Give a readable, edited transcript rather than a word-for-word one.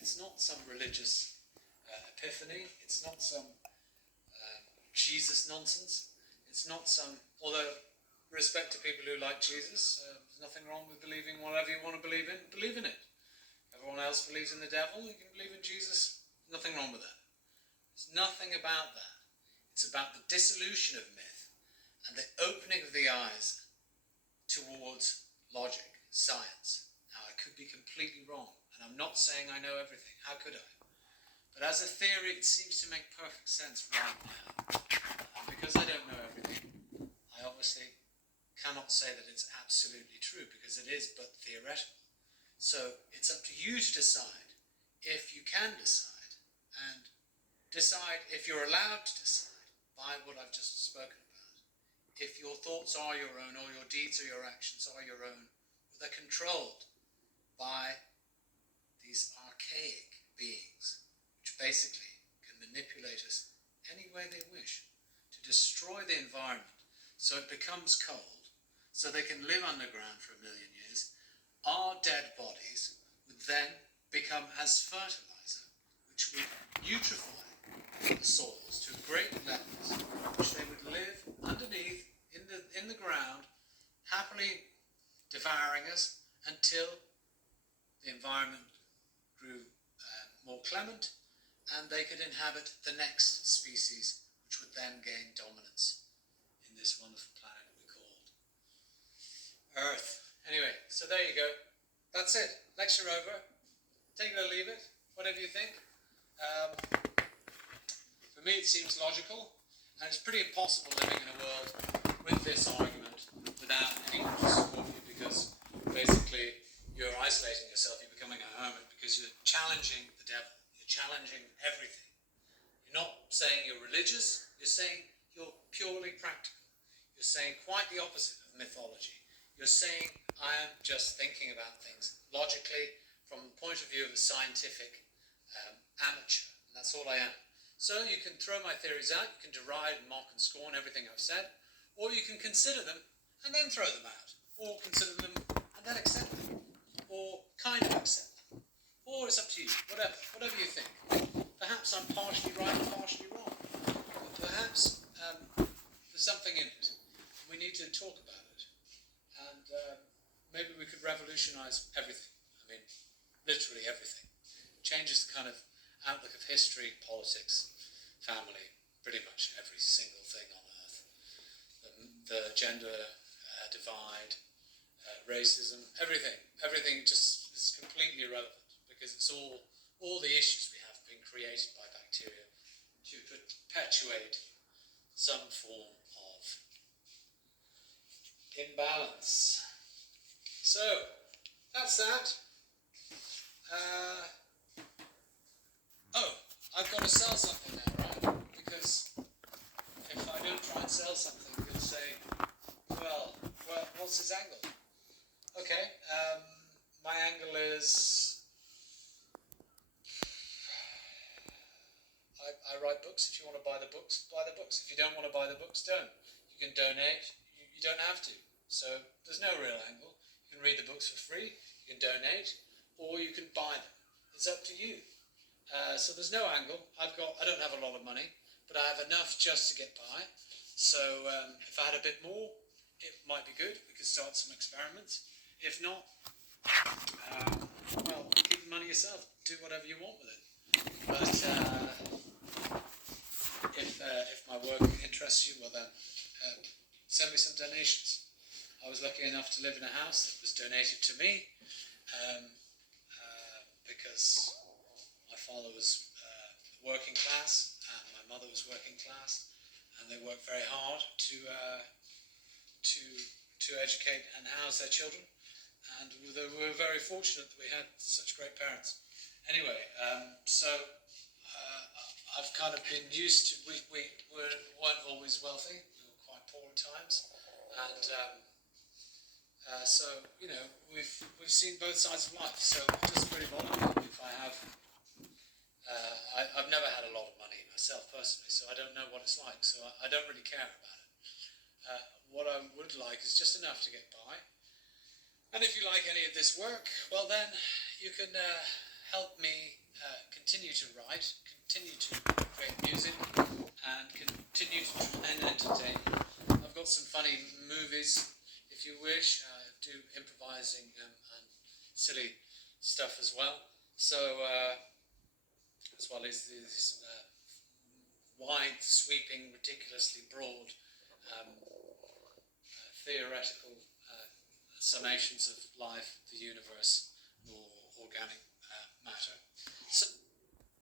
It's not some religious epiphany. It's not some Jesus nonsense. It's not some, although respect to people who like Jesus, there's nothing wrong with believing whatever you want to believe in it. Everyone else believes in the devil, you can believe in Jesus, nothing wrong with that. There's nothing about that. It's about the dissolution of myth and the opening of the eyes towards logic, science. Now, I could be completely wrong, and I'm not saying I know everything. How could I? But as a theory, it seems to make perfect sense right now. And because I don't know everything, I obviously cannot say that it's absolutely true, because it is but theoretical. So it's up to you to decide if you can decide, and decide if you're allowed to decide by what I've just spoken about. If your thoughts are your own, or your deeds or your actions are your own, or they're controlled by these archaic beings, which basically can manipulate us any way they wish, to destroy the environment so it becomes cold, so they can live underground for 1 million years. Our dead bodies would then become as fertilizer, which would nutrify the soils to great levels, which they would live underneath in the ground, happily devouring us until the environment grew more clement, and they could inhabit the next species, which would then gain dominance in this wonderful planet we called Earth. Anyway, so there you go. That's it. Lecture over. Take it or leave it. Whatever you think. For me, it seems logical, and it's pretty impossible living in a world with this argument without anyone to support you, because basically you're isolating yourself. You're becoming a hermit because you're challenging the devil. You're challenging everything. You're not saying you're religious. You're saying you're purely practical. You're saying quite the opposite of mythology. You're saying I am just thinking about things logically from the point of view of a scientific amateur. And that's all I am. So you can throw my theories out, you can deride and mock and scorn everything I've said, or you can consider them and then throw them out, or consider them and then accept them, or kind of accept them, or it's up to you, whatever you think. Perhaps I'm partially right and partially wrong, but perhaps there's something in it, and we need to talk about it, and maybe we could revolutionize everything. I mean, literally everything. Changes the kind of outlook of history, politics, family, pretty much every single thing on earth. The gender divide, racism, everything just is completely irrelevant, because it's all the issues we have been created by bacteria to perpetuate some form of imbalance. So, that's that. I've got to sell something now, right? Because if I don't try and sell something, you'll say, well, what's his angle? Okay, my angle is, I write books. If you want to buy the books, buy the books. If you don't want to buy the books, don't. You can donate. You don't have to. So there's no real angle. You can read the books for free. You can donate, or you can buy them. It's up to you. So there's no angle. I don't have a lot of money, but I have enough just to get by. So if I had a bit more, it might be good. We could start some experiments. If not, well, keep the money yourself. Do whatever you want with it. But if my work interests you, well then, send me some donations. I was lucky enough to live in a house that was donated to me, because my father was working class and my mother was working class, and they worked very hard to educate and house their children, and we were very fortunate that we had such great parents. Anyway, so I've kind of been used to, we weren't always wealthy, we were quite poor at times, and so, you know, we've seen both sides of life, so it doesn't really bother me if I have, I've never had a lot of money myself personally, so I don't know what it's like, so I don't really care about it. What I would like is just enough to get by, and if you like any of this work, well then, you can help me continue to write, continue to create music, and continue to try and entertain. I've got some funny movies, if you wish. I do improvising and silly stuff as well. So, as well as these wide, sweeping, ridiculously broad theoretical summations of life, the universe, or organic matter. So